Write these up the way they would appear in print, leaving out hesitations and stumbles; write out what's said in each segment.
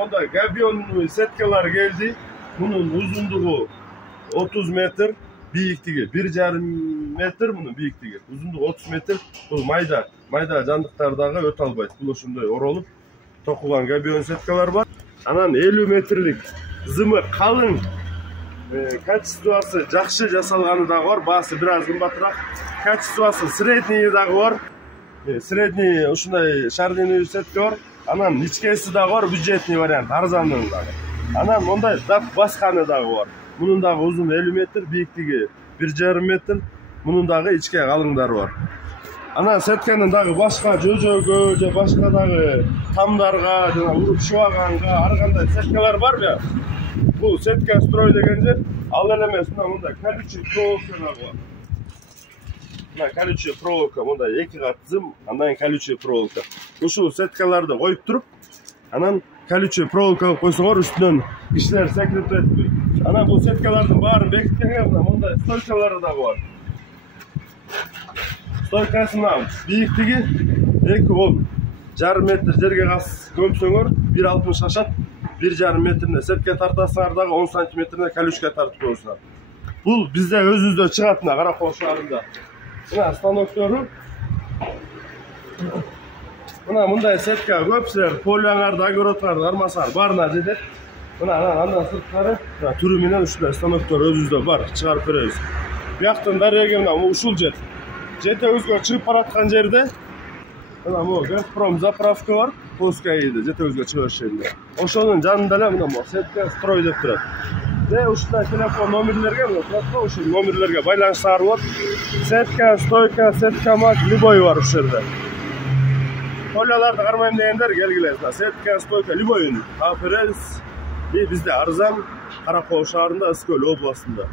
Bunda gabionlu setkalar geldi. Bunun uzunluğu 30 metre, büyüklüğü 1,5 metre bunun büyüklüğü. Uzunluğu 30 metre. Bu mayda candıklardagı öt albayt. Bu şunday orolup tokulan gabion setkalar var. Anan 50 metrelik zımı kalın kачествосы жақсы жасалғаны да бар, басы biraz қымбатырақ. Качествосы средний да бар. Средний ушундай шарный сетка бар. Анан ичкеси да бар, бюджетный вариант, арзандын да. Анан мондай зат басканы да бар. Мунун дагы узун 50 метр, бийиктиги 1,5 метр. Мунун дагы ичке калыңдары бар. Анан сетканын дагы башка жөжөгө же башка дагы тамдарга жана уруп шубаганга ар кандай сеткалар бар бе? Bu setka stroy деген жер ал эле эмес, мындай колючий проволока бар. Мына колючий проволока, мындай 2 кат зым, андан колючий проволока. Ушул сеткаларды коюп туруп, анан колючий проволока алып койсоңор үстүнөн кишилер секирип этпейт. Анан бул сеткалардын баарын бекиткенге мындай стойкалары да бар. Стойкасынын бийиктиги 2,5 метр жерге көмсөңөр 1,60 ашат. 1,5 метрine сетке тартасыңар дагы 10 сантиметрine колючка тартып коесуңар. Бул бизде өзүбүздө чыгат мына Каракол шаарында. Мына станоктору. Мына мындай сетка көп силер полияңарды, огородуңарды кармасаңар баарына жетет. Мына андан сырткары түрү менен ушундай станоктор өзүбүздө бар, чыгарып беребиз. Бияктан дарыяга мына ушул жет. Жетебизге чыгып бараткан жерде мына могу Газпром заправка бар. Плоскоиде, жетебизге чыгыш жеринде. Ошонун жанында эле мына сетка строй деп турат. Ушундай телефон номерлерге, мына ушул номерлерге байланышсаңар болот. Сетка, стойка, сетка мак, любой бар ушул жерде. Поляларды кармайм дегендер келгиле. Сетка, стойка, любойун алып беребиз. Бизде арзан, Каракол шаарында, Ысык-Көл областында.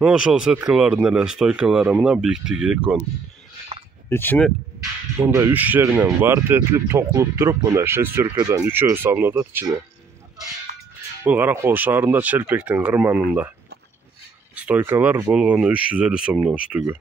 Ошол сеткалардын эле стойкалары мына бийиктиги 2,10. İçine onda 3 yerinden vart etilip tokulup durup buna şesörkeden 3'e salınat içine. Bu Karakol şаарında Çelpek'ten kırmanında. Stoykalar bolğonu 350 somdan tutugu.